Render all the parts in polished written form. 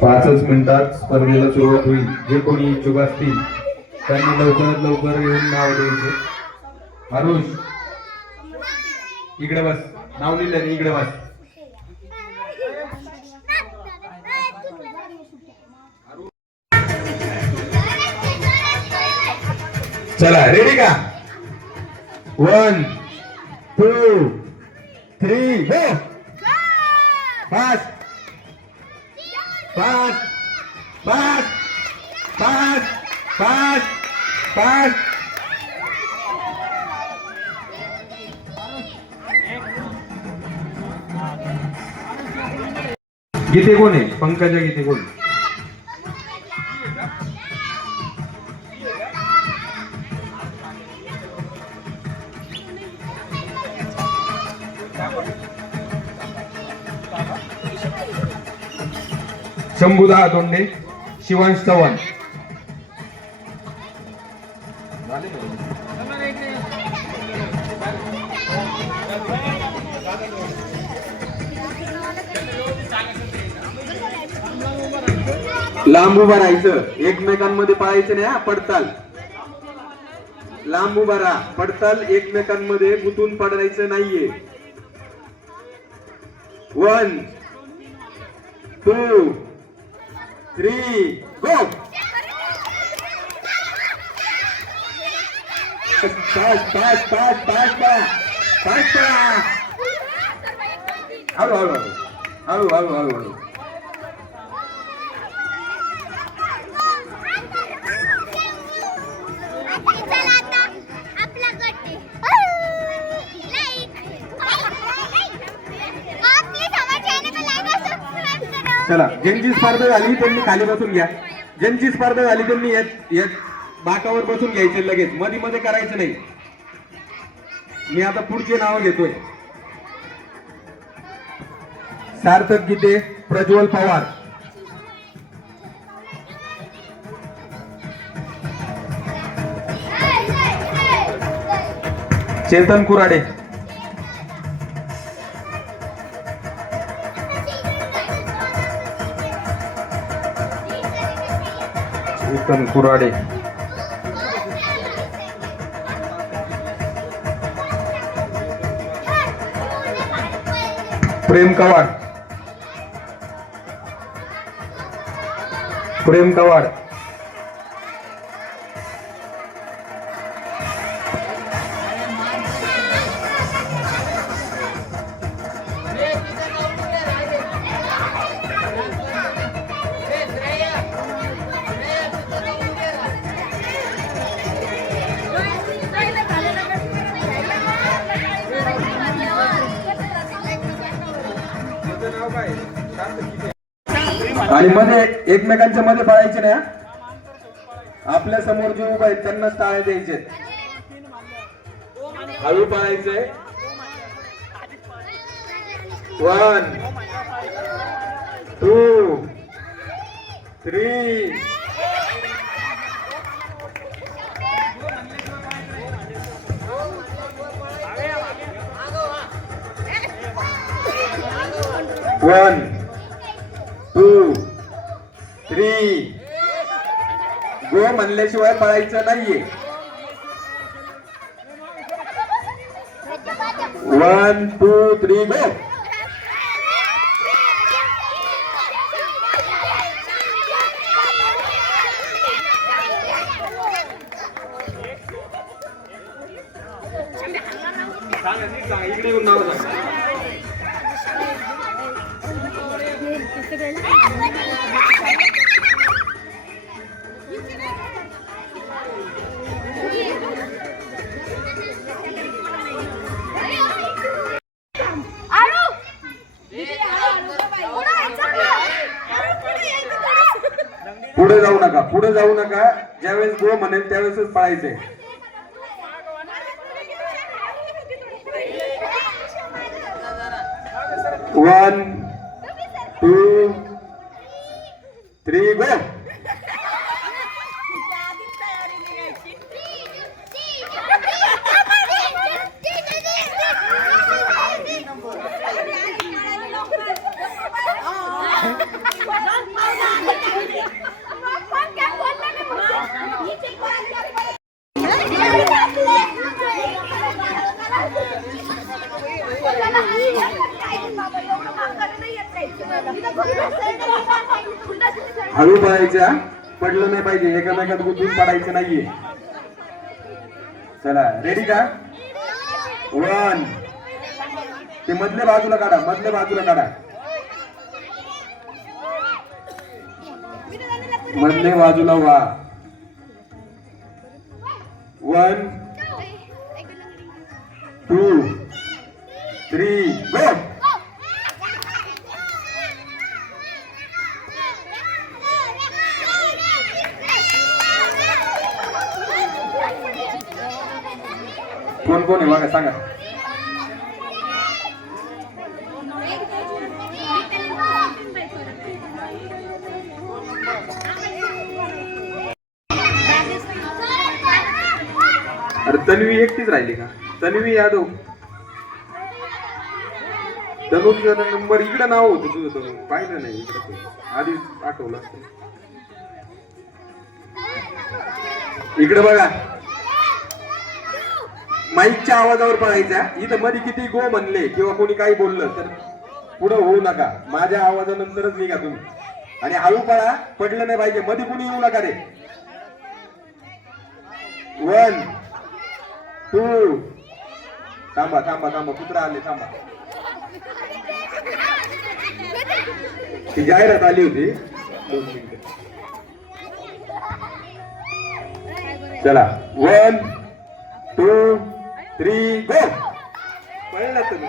5च मिनिटात स्पर्धेला सुरुवात होईल. जे कोणी इच्छुक असतील त्यांनी लवकरात लवकर येऊन नाव द्यायचे. आरुष इकडे बस, नाव लिहिलं इकडे बस. चला रेडी का? 1 2 3 go. Fast fast fast fast fast fast. Gite कोण आहे? पंकजा गीते कोण? शंभूदा दोंडे, शिवांश चव्हाण. लांब उभा राहायचं, एकमेकांमध्ये पळायचं नाही. पडताल लांब उभा राहा, पडताल एकमेकांमध्ये गुंतून पडायचं नाहीये. 1 2 3 go. Fast fast fast fast fast. हळू हळू हळू हळू हळू हळू. चला, ज्यांची स्पर्धा झाली त्यांनी खाली बसून घ्या. ज्यांची स्पर्धा झाली त्यांनी बाकावर बसून घ्यायचे. लगेच मध्ये मध्ये करायचं नाही. मी आता पुढचे नाव घेतोय. सार्थक गीते, प्रज्वल पवार, चेतन कुराडे, चेतन कुराडे, प्रेम कवाड, प्रेम कवाड, आणि मध्ये एकमेकांच्या मध्ये पळायचे नाही. आपल्या समोर जे उभा आहेत त्यांनाच टाळे द्यायचे. हळू पळायचंय. 1 2 3 1 2 3 गो म्हणल्याशिवाय पळायचं नाहीये. 1 2 3 गो. इकडे येऊन नाव सांग. पुढे जाऊ नका, पुढे जाऊ नका. ज्यावेळेस गो म्हणेल त्यावेळेसच पळायचे. 1 2 3 गो. हळू पळायच्या, पडलं नाही पाहिजे, एकामेकात गुंतून पडायचं नाहीये. चला रेडी का? 1 ते मधल्या बाजूला काढा, मधल्या बाजूला काढा, मधल्या बाजूला वा. 1 2 3 गो. कोण कोण आहे बघा सांगा. अरे तन्वी एकटीच राहिली का? तन्वी यादव, तनुजा नंबर इकडे नाव होतं तुझं, पाहिलं नाही इकडे, आधीच आठवलं असतं. इकडे बघा, माईकच्या आवाजावर पळायचा. इथं मध्ये किती गो म्हणले किंवा कोणी काही बोललं तर पुढे होऊ नका, माझ्या आवाजानंतरच निघा तुम्ही. आणि हळू पळा, पडलं नाही पाहिजे, मध्ये कुणी येऊ नका रे. 1 2 थांबा थांबा थांबा, कुत्रा आले थांबा. ती जाहिरात आली होती 2 मिनिटं. चला 1 2 3 गो. पळला तुम्ही.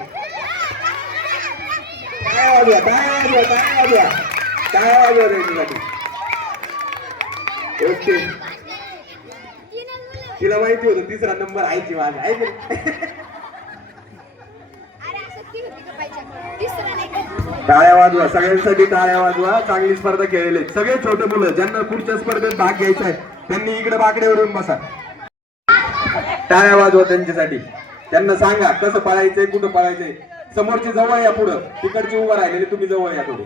काय वाजवा, काय वाजवा, काय वाजवा, काय वाजवा त्याच्यासाठी. ओके, तिला माहिती होतं तिसरा नंबर आयची वाज आहे. टाळ्या वाजवा, सगळ्यांसाठी टाळ्या वाजवा. चांगली स्पर्धा खेळलेली. सगळे छोटे मुलं ज्यांना पुढच्या स्पर्धेत भाग घ्यायचा आहे त्यांनी इकडे बाकड्यावरून बसा. टाळ्या वाजवा त्यांच्यासाठी. त्यांना सांगा कसं पळायचंय, कुठं पळायचंय. समोरची जवळ या, पुढं तिकडची उभं राहिलेली तुम्ही जवळ या थोडी.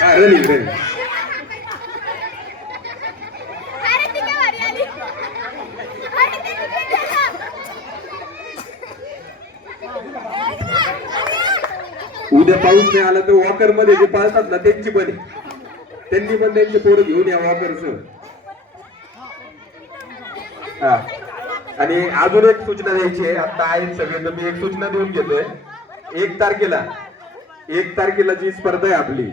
Running running. उद्या पाऊस नाही आला तर वॉकर मध्ये जे पाळतात ना त्यांची पण, त्यांनी पण त्यांचे पोरं घेऊन या वॉकरचं. हा, आणि अजून एक सूचना द्यायची आहे. आता आहे सगळे तर मी एक सूचना देऊन घेतोय. 1 तारखेला जी स्पर्धा आहे आपली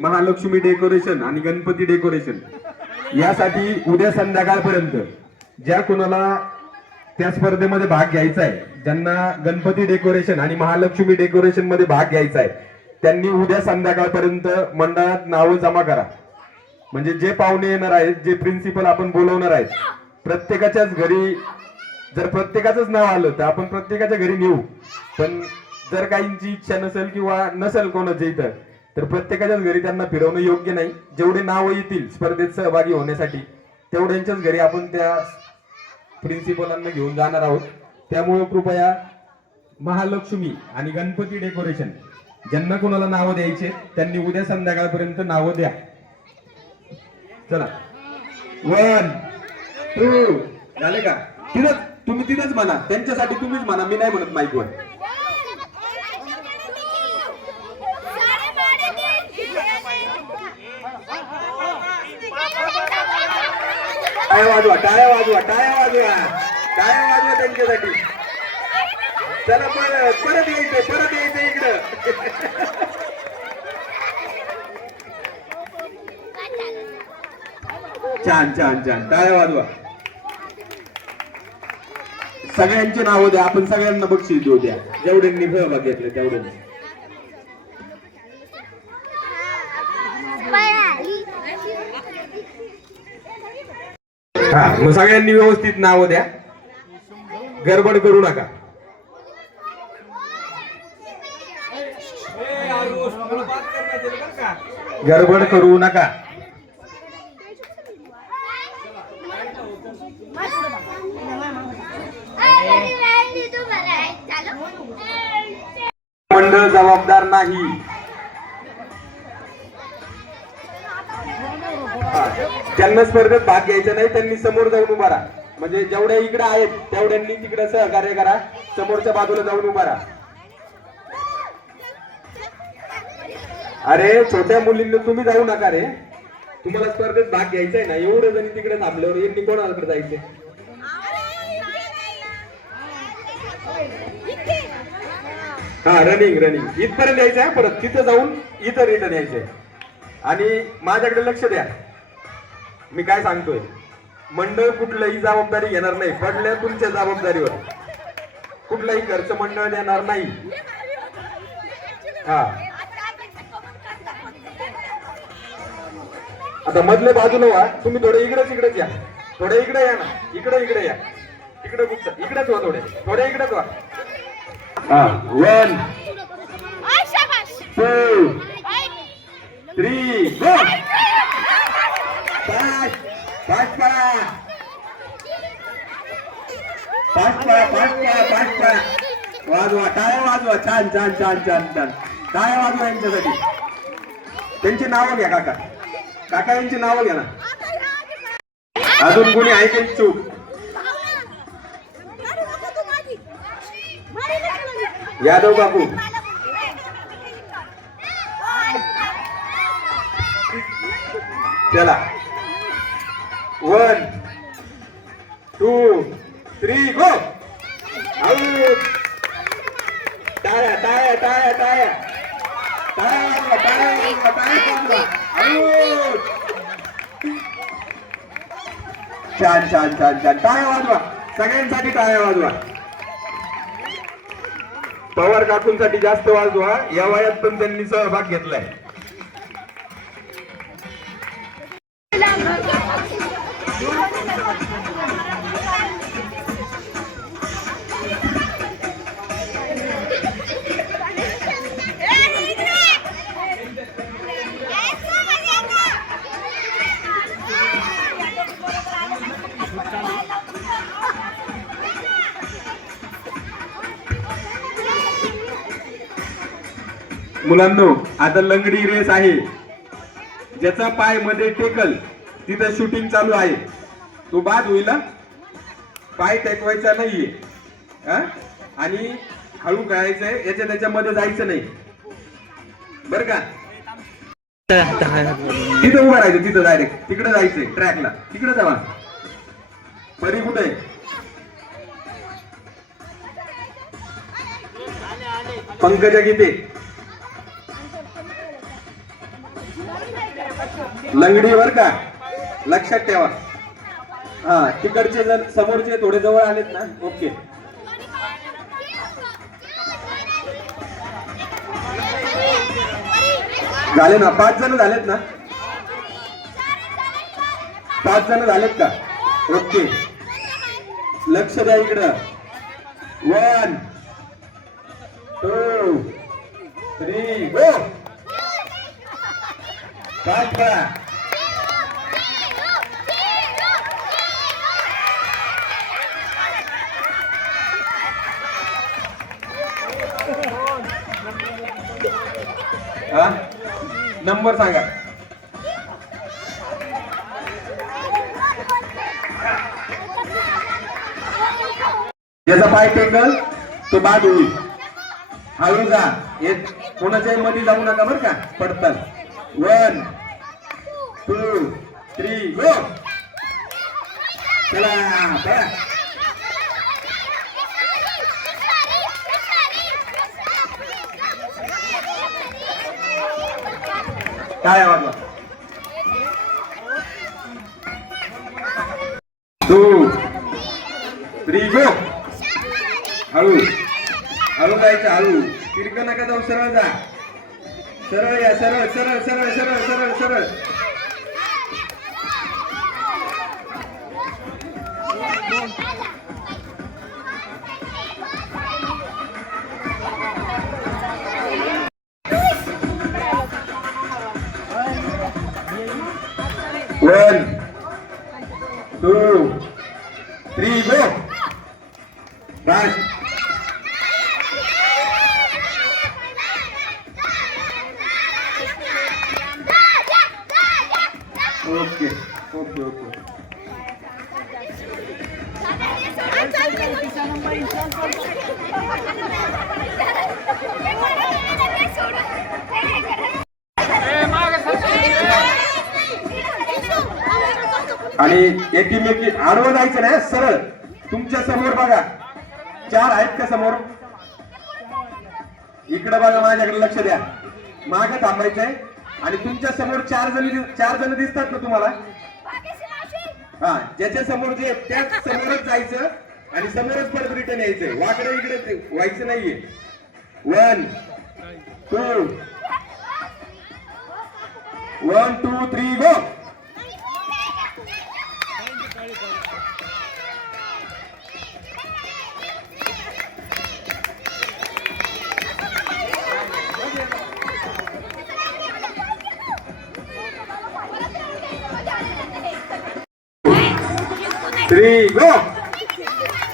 महालक्ष्मी डेकोरेशन आणि गणपती डेकोरेशन, यासाठी उद्या संध्याकाळपर्यंत ज्या कोणाला त्या स्पर्धेमध्ये भाग घ्यायचा आहे, ज्यांना गणपती डेकोरेशन आणि महालक्ष्मी डेकोरेशन मध्ये भाग घ्यायचा आहे, त्यांनी उद्या संध्याकाळपर्यंत मंडळात नावं जमा करा. म्हणजे जे पाहुणे येणार आहेत, जे प्रिन्सिपल आपण बोलवणार आहेत, प्रत्येकाच्याच घरी जर प्रत्येकाचंच नाव आलं तर आपण प्रत्येकाच्या घरी नेऊ. पण जर काहींची इच्छा नसेल किंवा नसेल कोणाच्या इथं, तर प्रत्येकाच्याच घरी त्यांना फिरवणं योग्य नाही. जेवढे नाव येतील स्पर्धेत सहभागी होण्यासाठी तेवढ्यांच्याच घरी आपण त्या प्रिन्सिपलांना घेऊन जाणार आहोत. त्यामुळे कृपया महालक्ष्मी आणि गणपती डेकोरेशन ज्यांना कोणाला नावं द्यायचे त्यांनी उद्या संध्याकाळपर्यंत नावं द्या. चला 1 2 झाले का? तुम्ही तिथंच म्हणा, त्यांच्यासाठी तुम्हीच म्हणा, मी नाही म्हणत माईकवर. टाळ्या वाजवा, टाळ्या वाजवा, टाळ्या वाजवा, टाळ्या वाजवा त्यांच्यासाठी. चला परत यायचंय इकडं. छान छान छान, टाळ्या वाजवा. सगळ्यांची नावं द्या, आपण सगळ्यांना बक्षीस देऊ द्या, जेवढ्यांनी सहभाग घेतले तेवढ्यांनी. हा, मग सगळ्यांनी व्यवस्थित नावं द्या, गडबड करू नका. गडबड करू नका. मंडळ जबाबदार नाही. ज्यांना स्पर्धेत भाग घ्यायचा नाही त्यांनी समोर जाऊन उभा राहा. म्हणजे जेवढ्या इकडे आहेत तेवढ्यांनी तिकडे सहकार्य करा. समोरच्या बाजूला जाऊन उभा राहा. अरे छोट्या मुलींना तुम्ही जाऊ नका रे. तुम्हाला स्पर्धेत भाग घ्यायचाय ना. एवढं जणी तिकडे थांबल्यावर यांनी कोणाकडे जायचे. हा रनिंग इथपर्यंत यायचंय. परत तिथं जाऊन इथं रिटर्न यायचंय. आणि माझ्याकडे लक्ष द्या. मी काय सांगतोय, मंडळ कुठलाही जबाबदारी घेणार नाही. पडल्या तुमच्या जबाबदारीवर कुठलाही खर्च मंडळ देणार नाही. हा आता मधल्या बाजूला व्हा. तुम्ही थोडे इकडेच या. थोडे इकडे या ना. इकडे या. इकडे इकडेच व्हा. थोडे इकडेच व्हा. हा 1 2 3 go. पाच वाजवा. टाळ्या वाजवा. छान. टाळ्या वाजवा यांच्यासाठी. त्यांची नावं घ्या. काका यांची नावं घ्या ना. अजून कोणी आहे त्यांची चूक. यादव काकू. चला 1 2 3 गो. टाळ्या. छान. टाळ्या वाजवा. सगळ्यांसाठी टाळ्या वाजवा. पवार काकूंसाठी जास्त वाजवा. या वयात पण त्यांनी सहभाग घेतलाय. मुलांनो आता लंगडी रेस आहे. ज्याचा पाय मध्ये टेकल तिथं शूटिंग चालू आहे. तो बाद होईल. पाय टेकवायचा नाहीये. आणि हळू खेळायचंय. त्याच्यामध्ये जायचं नाही बर का. तिथं उभं राहायचं. तिथं डायरेक्ट तिकडे जायचंय. ट्रॅकला तिकडे जावा. परी कुठे आहे. पंकजा गीते. लंगडी बर का लक्षात ठेवा. हा तिकडचे जर समोरचे थोडे जवळ आलेत ना. ओके झाले ना. 5 जण झालेत ना. 5 जण झालेत का. ओके लक्ष द्या इकडं. 1 2 3 गो. पाच करा. नंबर सांगा. ज्याचा पाय टेकल तो बाद होईल. हळू जा. कोणाच्याही मध्ये जाऊ नका बर का. पडतात. 1 2 3 गो. चला काय वाजवा. 2 3 गो. हळू जायचं. हळू तिरक नका जाऊ. सरळ जा. सरळ या. सरळ. 1 2 3 गो. बस. Okay okay okay. आणि एकमेकी आडवं जायचं नाही, सरळ तुमच्या समोर बघा. 4 आहेत का समोर? इकडे बघा, माझ्याकडे लक्ष द्या. मागे थांबायचंय आणि तुमच्या समोर 4 जण दिसतात ना तुम्हाला? हा, ज्याच्या समोर जे त्याच समोरच जायचं आणि समोरच परत रिटर्न यायचंय. वाकडे इकडे व्हायचं नाहीये. 1 2 1 2 3 गो. Three go.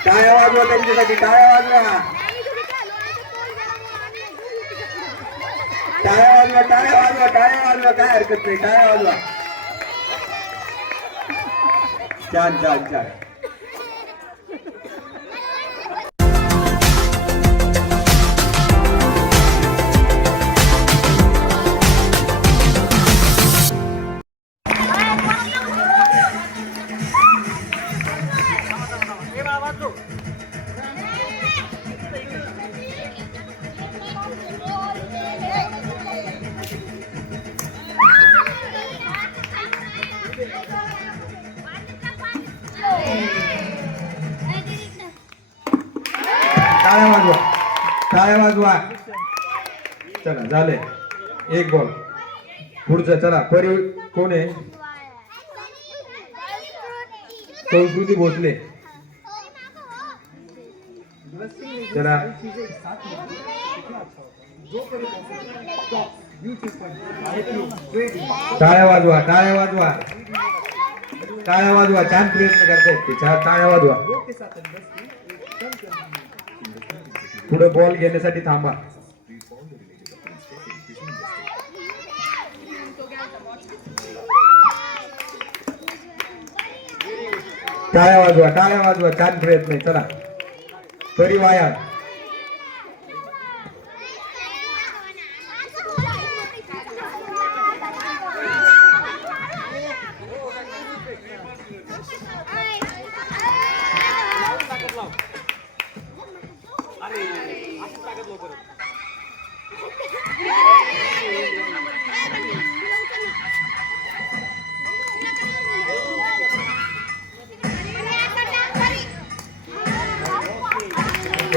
टाळ्या वाजवा त्यांच्यासाठी, टाळ्या वाजवा, टाळ्या वाजवा, टाळ्या वाजवा, टाळ्या वाजवा. काय हरकत नाही, टाळ्या वाजवा. छान छान छान. टाळ्या वाजवा, टाळ्या वाजवा. चला झाले, 1 बॉल. पुढचं चला. परी कोण आहे? संस्कृती भोसले. चला टाळ्या वाजवा, टाळ्या वाजवा, टाळ्या वाजवा. छान प्रयत्न करतायत ते. टाळ्या वाजवा. पुढे बॉल घेण्यासाठी थांबा. टाळ्या वाजवा, टाळ्या वाजवा. छान प्रयत्न आहे. चला परी वाया.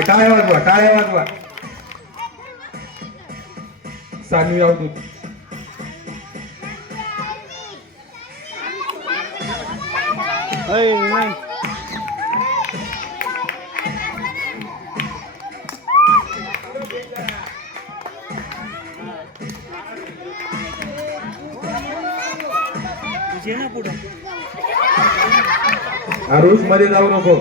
टाळ्या वाजवा, टाळ्या वाजवा. सानवी अवधूत. आरुष मध्ये जाऊ नको.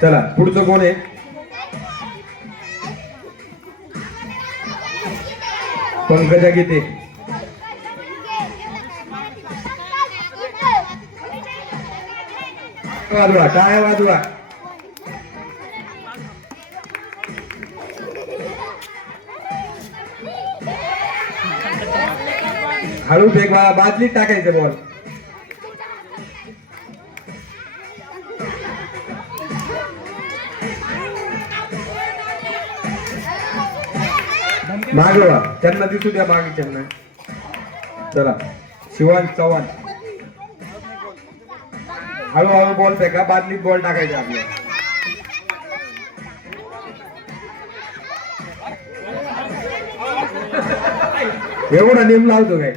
चला पुढचं कोण आहे? पंकजा गीते. वाजवा, टाळ्या वाजवा. हळू फेक, बादलीत टाकायचं बॉल. मागवा, त्यांना दिसू द्या मागे त्यांना. चला शिवान चव्हाण. हळूहळू बॉल फेका, बादलीत बॉल टाकायचा आपल्याला. एवढा नेम लावतो काय?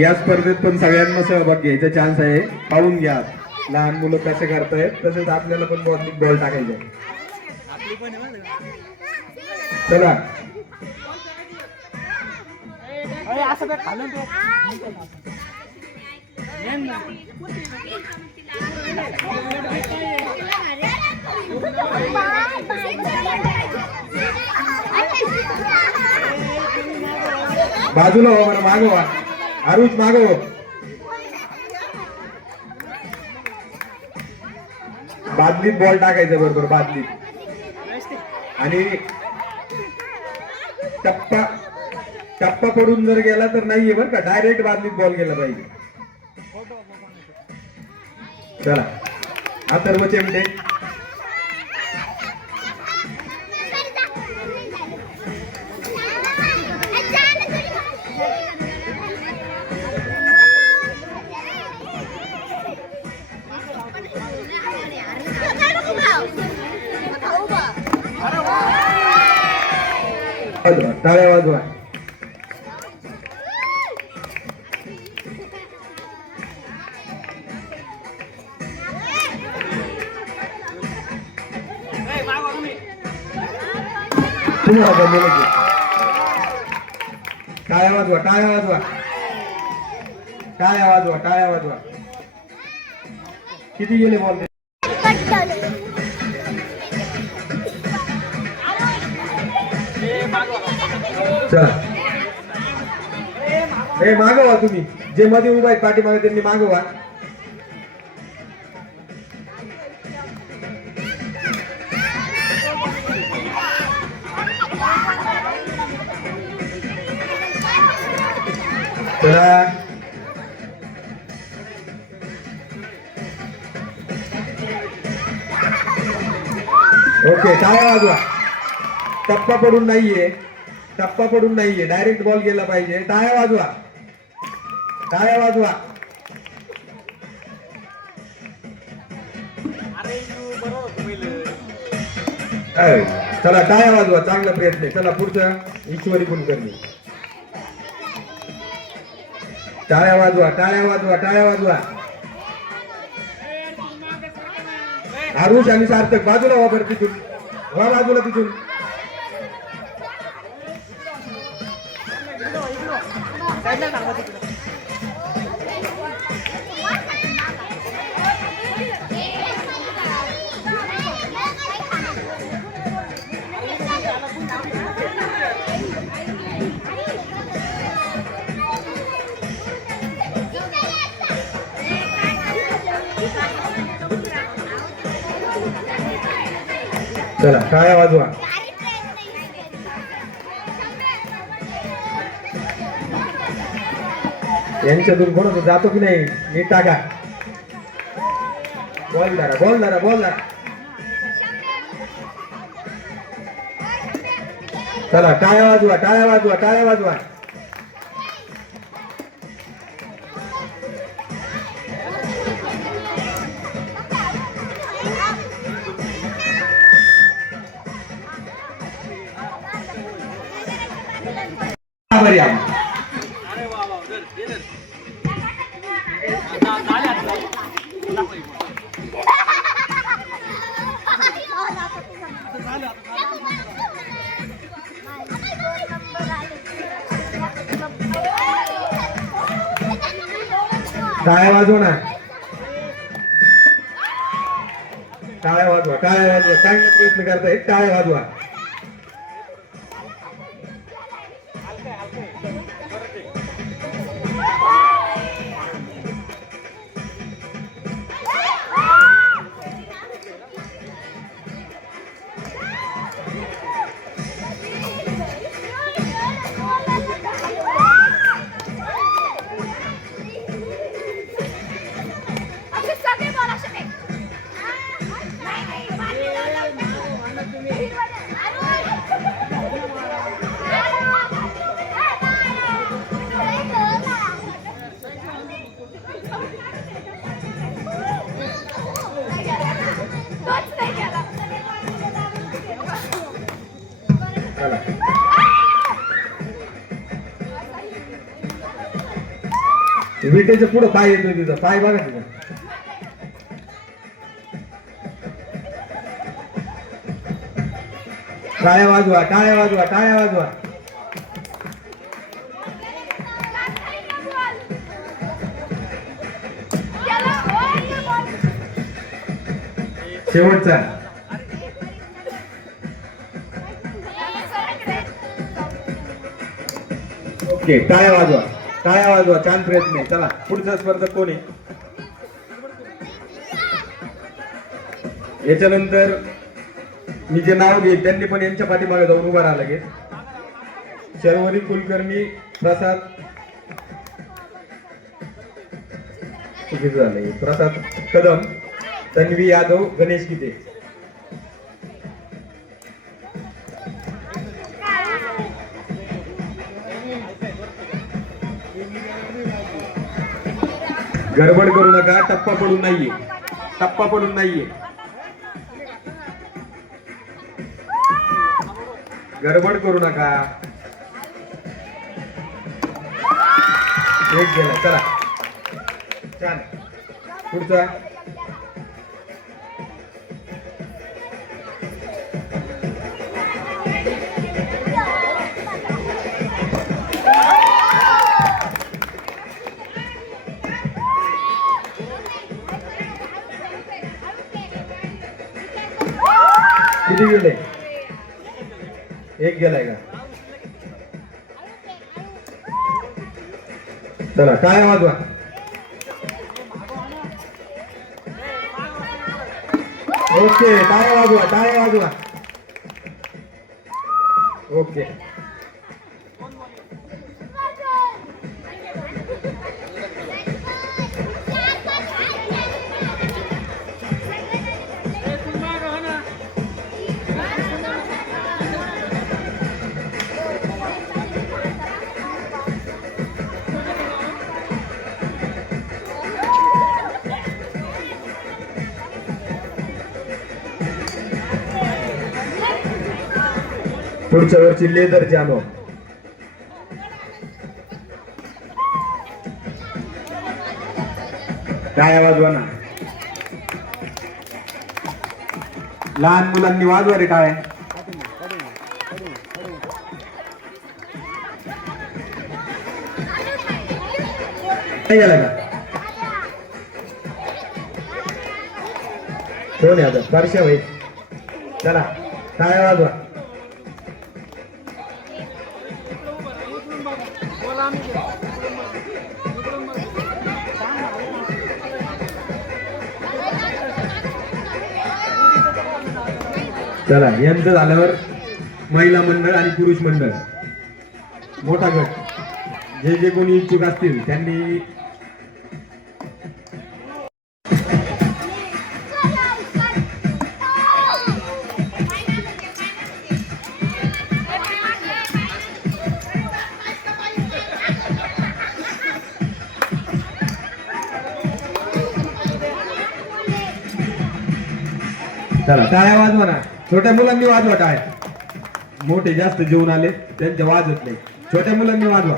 या स्पर्धेत पण सगळ्यांना सहभाग घ्यायचा चान्स आहे. पाहून घ्या लहान मुलं कसे करतायत, तसेच आपल्याला पण बॉल टाकायचा. चला बाजूला हो, मला मागवा. आरुष मागव. बादलीत बॉल टाकायचा बरोबर, बादलीत. आणि टप्पा टप्पा पडून जर गेला तर नाहीये बरं का, डायरेक्ट बादलीत बॉल गेला पाहिजे. चला अथर्व चेमटे. टाळ्या वाजवा. टाळ्या वाजवा, टाळ्या वाजवा, टाळ्या वाजवा, टाळ्या वाजवा. किती गेले बॉल? चला हे मागवा, तुम्ही जे मध्ये उभा आहेत पाठीमागे त्यांनी मागवा. चला ओके, टाळ्या वाजवा. टप्पा पडून नाहीये, टप्पा पडून नाहीये, डायरेक्ट बॉल गेला पाहिजे. टाळ्या वाजवा, टाळ्या वाजवा. चला टाळ्या वाजवा, चांगला प्रयत्न आहे. चला पुढचा ईश्वरी कुलकर्णी. टाळ्या वाजवा, टाळ्या वाजवा, टाळ्या वाजवा. आरुष आणि सार्थक बाजूला वापर, तिथून वा, बाजूला तिथून. चला टाळ्या वाजवा. यांच्यातून कोण जातो की नाही, नीट टाका. बॉल धरा, बॉल धरा, बॉल धरा. चला टाळ्या वाजवा, टाळ्या वाजवा, टाळ्या वाजवा. टाळ्या वाजवा ना, टाळ्या वाजवा, टाळ्या वाजवा. चांगला प्रयत्न करताय, टाळ्या वाजवा. विटेच्या पुढे पाय येतोय, तुझा पाय बघा तुझा. टाळ्या वाजवा, टाळ्या वाजवा, टाळ्या वाजवा. शेवटचा. ओके, टाळ्या वाजवा, टाळ्या वाजवा. छान प्रयत्न आहे. चला पुढचा स्पर्धक कोण आहे? याच्यानंतर मी जे नाव घेईल त्यांनी पण यांच्या पाठीमागे जाऊन उभा राहा लगेच. शर्वरी कुलकर्णी, प्रसाद चुकीचं झालंय, प्रसाद कदम, तन्वी यादव, गणेश गीते. गडबड करू नका, टप्पा पडून नाहीये, टप्पा पडून नाहीये. गडबड करू नका. एक गेला. चला छान. पुढचा. किती गेले? एक गेलाय का? चला काय वाजवा. ओके, टाळ्या वाजवा, टाळ्या वाजवा. ओके, पुढच्या वर्षी लेदर जानो. टाळ्या वाजवा ना. लहान मुलांनी वाजवा रे टाळ्या. नाही गेला का? कोण आहे आता? स्पर्शा भाई. चला टाळ्या वाजवा. चला यांचं झाल्यावर महिला मंडळ आणि पुरुष मंडळ मोठा गट जे जे कोणी इच्छुक असतील त्यांनी चला टाळ्या वाजवा ना. छोट्या मुलांनी वाजवा टाळ्या. मोठे जास्त जेवून आले त्यांच्या वाजत नाही. छोट्या मुलांनी वाजवा.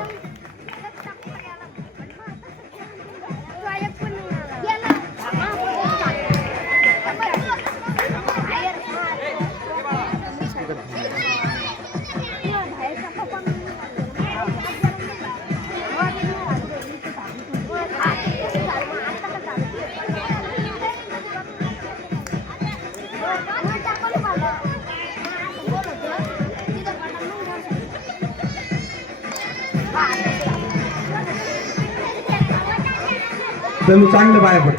चलू चांगलं पाया पड,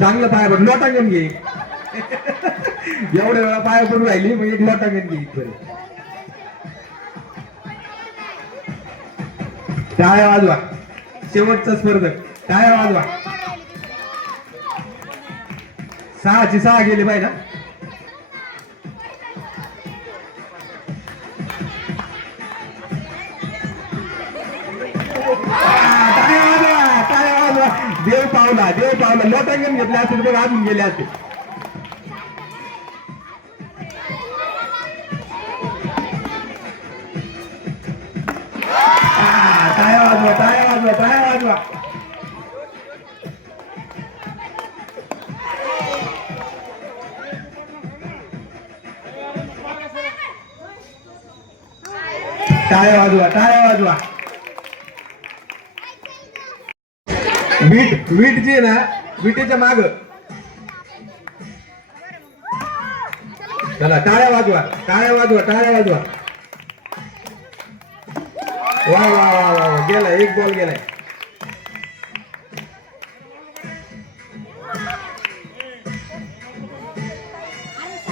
चांगलं पाया पड. लोटांगण घे. एवढ्या वेळा पाया पडून राहिली मग एक लोटांगण घे. बरे टाळ्या वाजवा. शेवटचा स्पर्धक टाळ्या वाजवा. 6ची 6 गेले पाहिजे ना. देव पावला, देव पावला. लोटांगण घेतले असते तर अजून गेले असते. टाळ्या वाजवा, टाळ्या वाजवा, टाळ्या वाजवा. टाळ्या वाजवा, टाळ्या वाजवा. वीट वीट जी आहे ना, विटेच्या माग चला टाळ्या वाजवा, टाळ्या वाजवा, टाळ्या वाजवा. वा वा वा वा, गेलाय, एक बॉल गेलाय.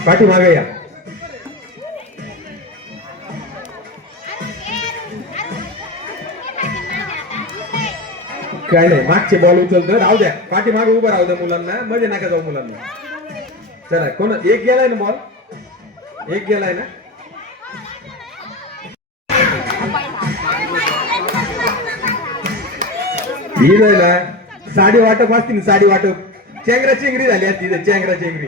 पाठीमागे या. काय नाही, मागचे बॉल उचलतो, राहू द्या, पाठीमागे उभं राहू द्या मुलांना, मध्ये नका जाऊ मुलांना. चला कोण, एक गेलाय ना बॉल, एक गेलाय ना. ही जायला साडी वाटप असतील, साडी वाटप, चेंगरा चेंगरी झाली असती, चेंगरा चेंगरी.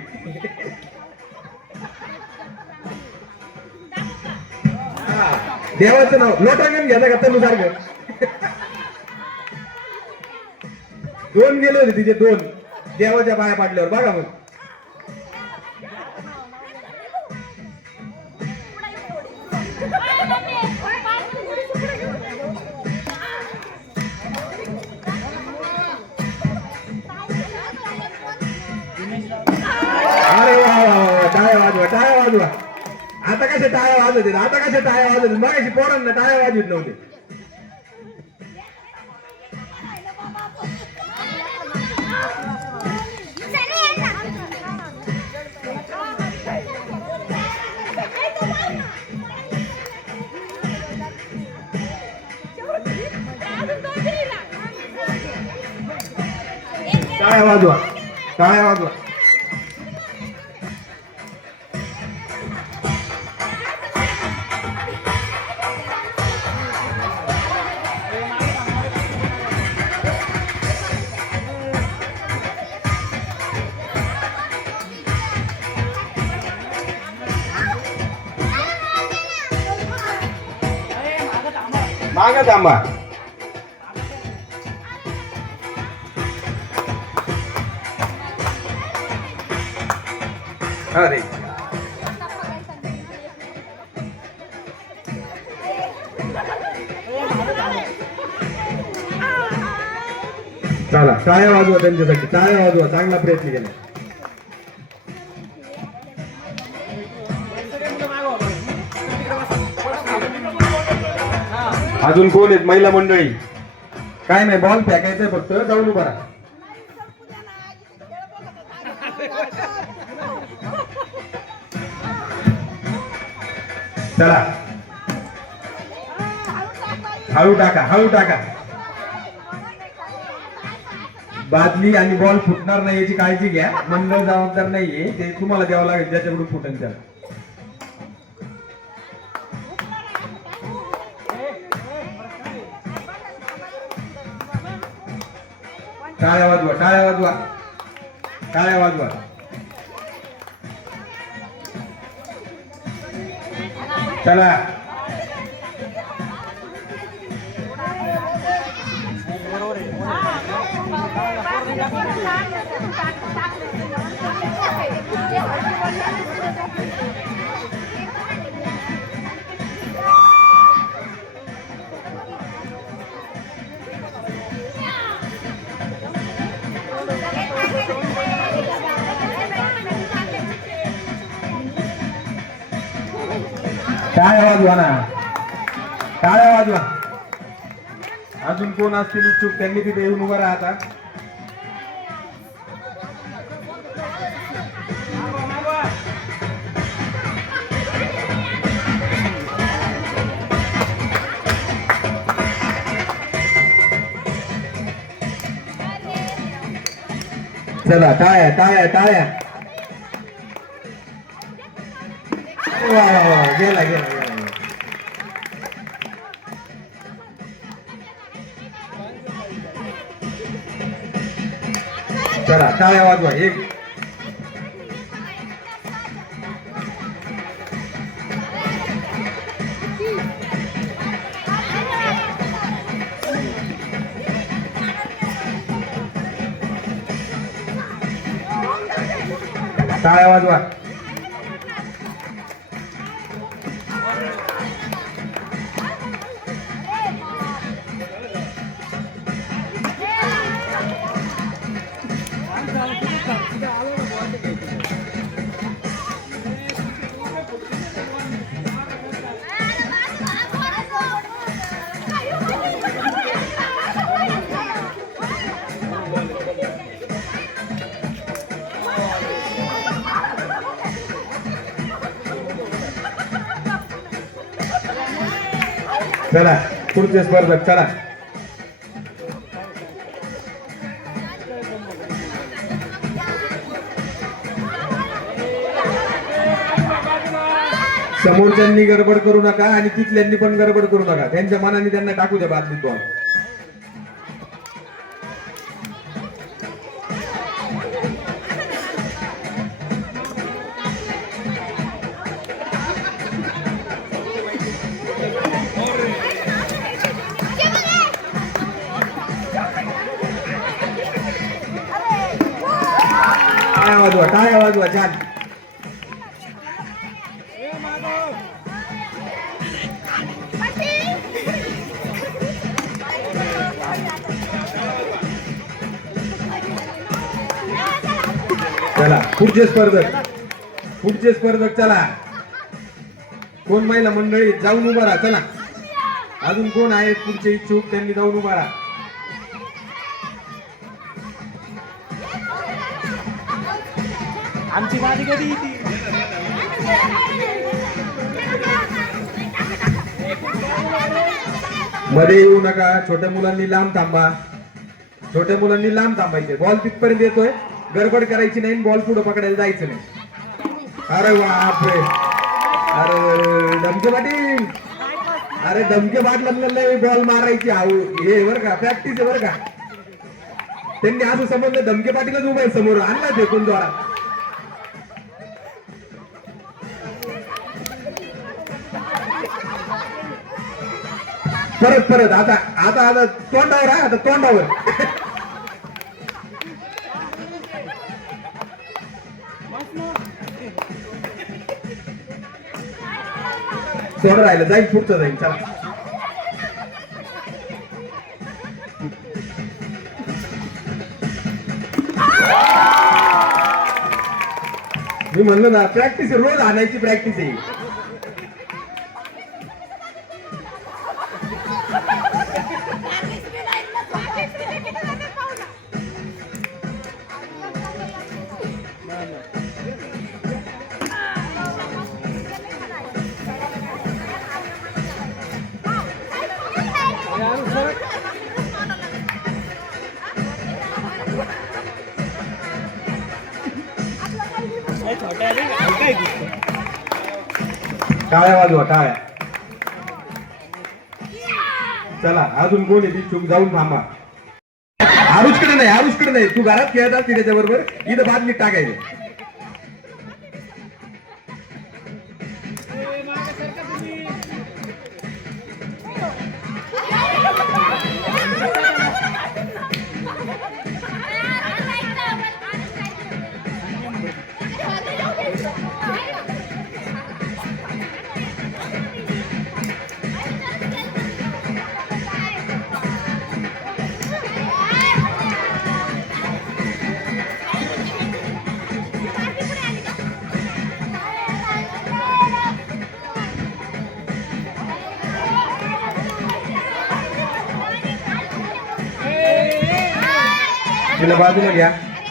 देवाचं नाव लोटांगण घ्यायचं का तनु सारखं. दोन गेले होते तिचे, दोन देवाच्या पाया पाडल्यावर. बघा मग टाळ्या वाजवा, टाळ्या वाजवा. आता कशा टाळ्या वाजत आहेत, आता कशा टाळ्या वाजत आहेत. मगाशी पोरांना टाळ्या वाजवत नव्हते. टाळ्या वाजवा, टाळ्या वाजवा. मागा थांबा. अरे चला टाळ्या वाजवा त्यांच्यासाठी, टाळ्या वाजवा. चांगला प्रयत्न केला. अजून कोण आहेत महिला मंडळी? काय नाही, बॉल फेकायचंय फक्त, जाऊन उभा राहा. चला हळू टाका, हळू टाका. बादली आणि बॉल फुटणार नाही याची काळजी घ्या. मंडळ जबाबदार नाहीये, ते तुम्हाला द्यावं लागेल ज्याच्याकडून फुटेल त्याला. टाळ्या वाजवा, टाळ्या वाजवा, टाळ्या वाजवा. चला टाळ्या वाजवा ना, टाळ्या वाजवा. अजून कोण असतील इच्छुक त्यांनी तिथे येऊन उभं राहता. चला टाळ्या, टाळ्या, टाळ्या. वा वा वा, गेला गेला गेला. चला टाळ्या वाजवा. एक टाळ्या वाजवा. चला पुढचे स्पर्धक चला. समोरच्यांनी गडबड करू नका आणि तिथल्यांनी पण गडबड करू नका. त्यांच्या मनाने त्यांना टाकू द्या बादलीत बॉल. टाळ्या वाजवा छान. चला पुढचे स्पर्धक चला. कोण महिला मंडळी जाऊन उभा राहा. चला अजून कोण आहेत पुढचे इच्छुक त्यांनी जाऊन उभा राहा. आमची गाडी कधी येते. मध्ये येऊ नका. छोट्या मुलांनी लांब थांबायचे. बॉल तिथपर्यंत येतोय, गडबड करायची नाही. बॉल पुढे पकडायला जायचं नाही. अरे बापरे, अरे धमके पाटील, अरे धमके पाटलांना बॉल मारायची हे बरं का, प्रॅक्टिस आहे बरं का. त्यांनी असं समजलं धमके पाटीलच उभा आहे समोर. आणला फेकून द्वारा. परत आता तोंडावर आहे. आता तोंडावर थोडं राहिलं, जाईल पुढचं जाईल. चला मी म्हणलं ना प्रॅक्टिस आहे, रोज आणायची प्रॅक्टिस आहे. टाळ्या वाजवा, टाळ्या. चला अजून कोण आहे इच्छुक जाऊन थांबा. आरुषकडे नाही. तू घरात खेळत असते त्याच्या बरोबर, इथं बादलीत टाकायचं.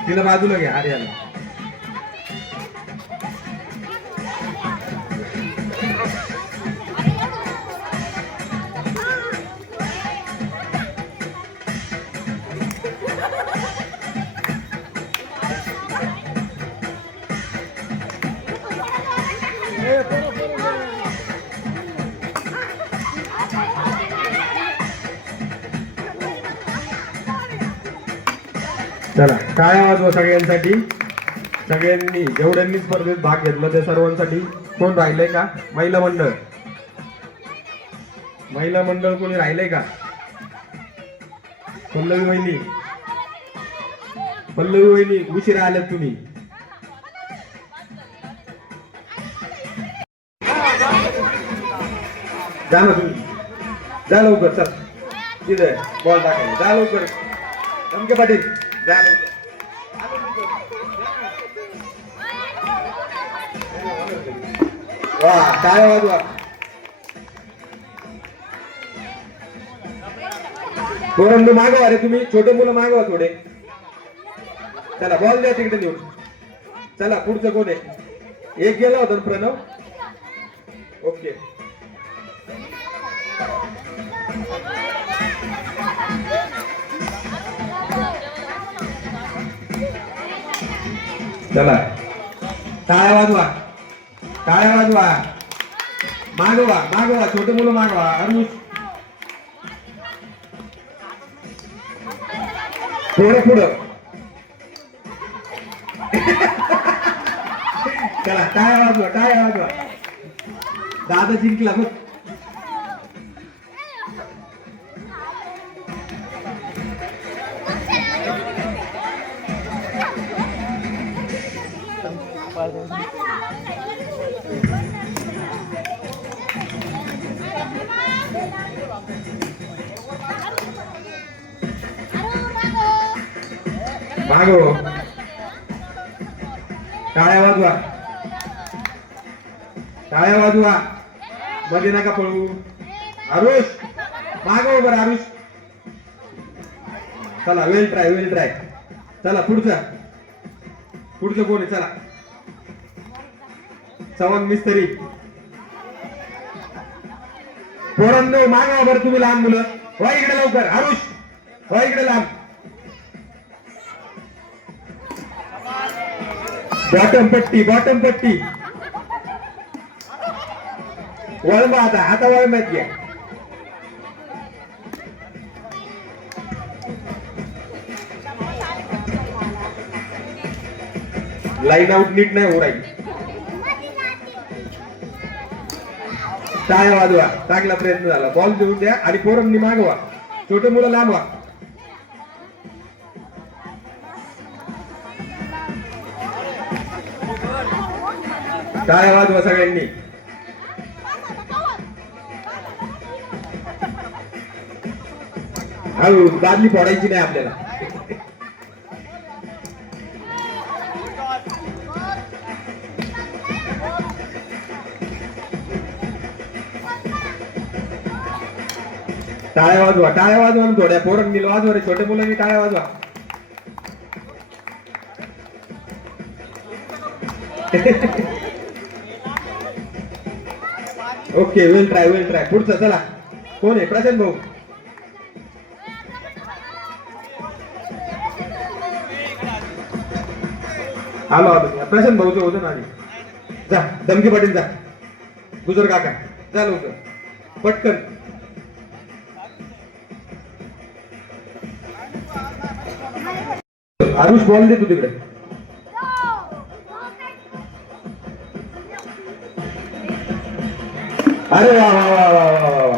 तिला बाजूला घ्या आर्याला. चला टाळ्या वाजवा सगळ्यांसाठी. सगळ्यांनी जेवढ्यांनी स्पर्धेत भाग घेतला त्या सर्वांसाठी. कोण राहिलंय का? महिला मंडळ कोणी राहिलंय का? पल्लवी वहिनी उशिरा आल्यात तुम्ही. जा ना तुम्ही, जा लवकर. चल तिथे बॉल टाकायला जा लवकर. धमके पाटील जा लवकर. वा काय वाजवा. पोरांनो मागवा रे तुम्ही, छोटे मुलं मागवा थोडे. चला बॉल द्या तिकडे नेऊन. चला पुढचं कोण आहे? एक गेला होता प्रणव. ओके चला टाळ्या वाजवा, टाळ्या वाजवा. मागवा मागवा, छोटे मुलं मागवा. अरुष थोडं पुढं. चला टाळ्या वाजवा, टाळ्या वाजवा. दादा जिंकला बघ. मागो टाळ्या वाजवा, टाळ्या वाजवा. मध्ये नका पळू. आरुष मागो बरं आरुष. चला वेल ट्राय, वेल ट्राय. चला पुढचं, पुढचं कोण आहे? चला चव्हाण मिस्त्री. पोरांनो मागवा बरं तुम्ही लहान मुलं. वा इकडे लवकर. आरुष वा इकडे लहान. बॉटम पट्टी, बॉटम पट्टी. वळवा आता, आता वळम्यात घ्या. लाईन आउट नीट नाही हो राहील. टाळ्या वाजवा. चांगला प्रयत्न झाला. बॉल देऊन द्या आणि पोरांनी मागवा. छोटे मुलं लांब व्हा. टाळ्या वाजवा सगळ्यांनी. हळू, बादली फोडायची नाही आपल्याला. टाळ्या वाजवा, टाळ्या वाजवा. थोड्या पोरांनी वाजवा रे. छोट्या मुलांनी टाळ्या वाजवा. ओके वेल ट्राय, वेल ट्राय. पुढचं चला. कोण आहे? प्रशांत भाऊ. आलो आलो. प्रशांत भाऊचं होतं ना. जा दमकी पाटील जा. गुजर काका जा लवकर पटकन. आरुष बॉल दे तू तिकडे. अरे वा वा वा वा वा वा.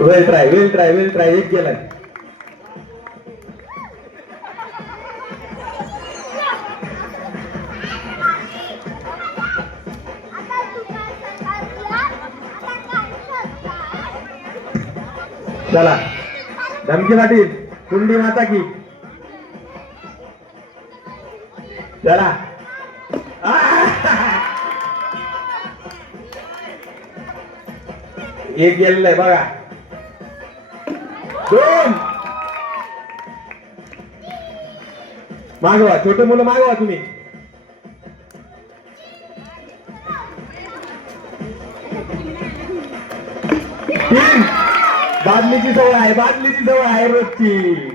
वेल ट्राय, वेल ट्राय, वेल ट्राय. एक गेलाय. चला धमकी पाटील. कुंडी माता की. चला एक गेलेलं आहे बघा. दोन. मागवा छोटे मुलं मागवा तुम्ही. तीन. बादलीची सवय आहे, बादलीची सवय आहे रोजची.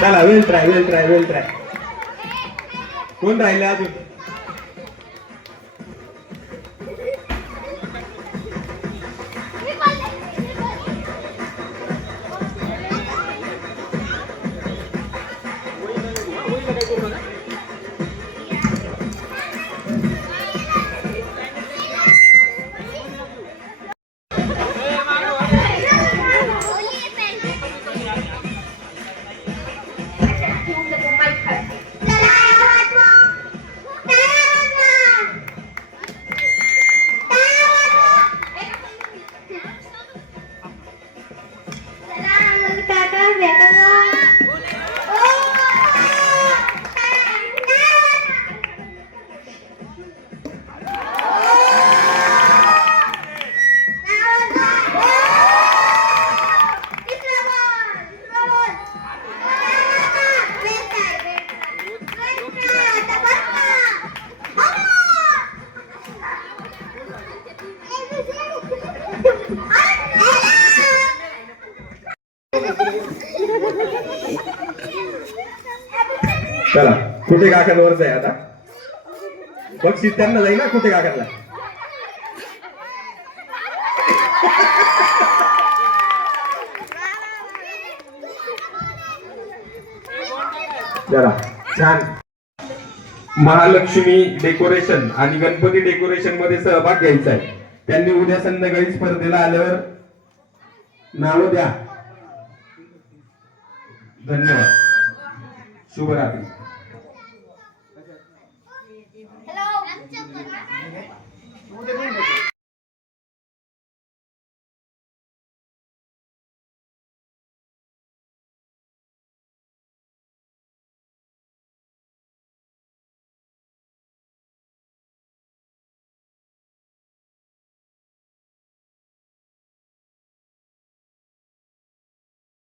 चला वेल ट्राय, वेल ट्राय, वेल ट्राय. कोण राहिले अजून? चला कुठे काकांवरच आहे आता, बक्षीस त्यांना जाईल ना कुठे काकांना. जरा छान. महालक्ष्मी डेकोरेशन आणि गणपती डेकोरेशन मध्ये सहभाग घ्यायचा आहे. त्यांनी उद्या संध्याकाळी स्पर्धेला आल्यावर नाव द्या. धन्यवाद. शुभरात्री.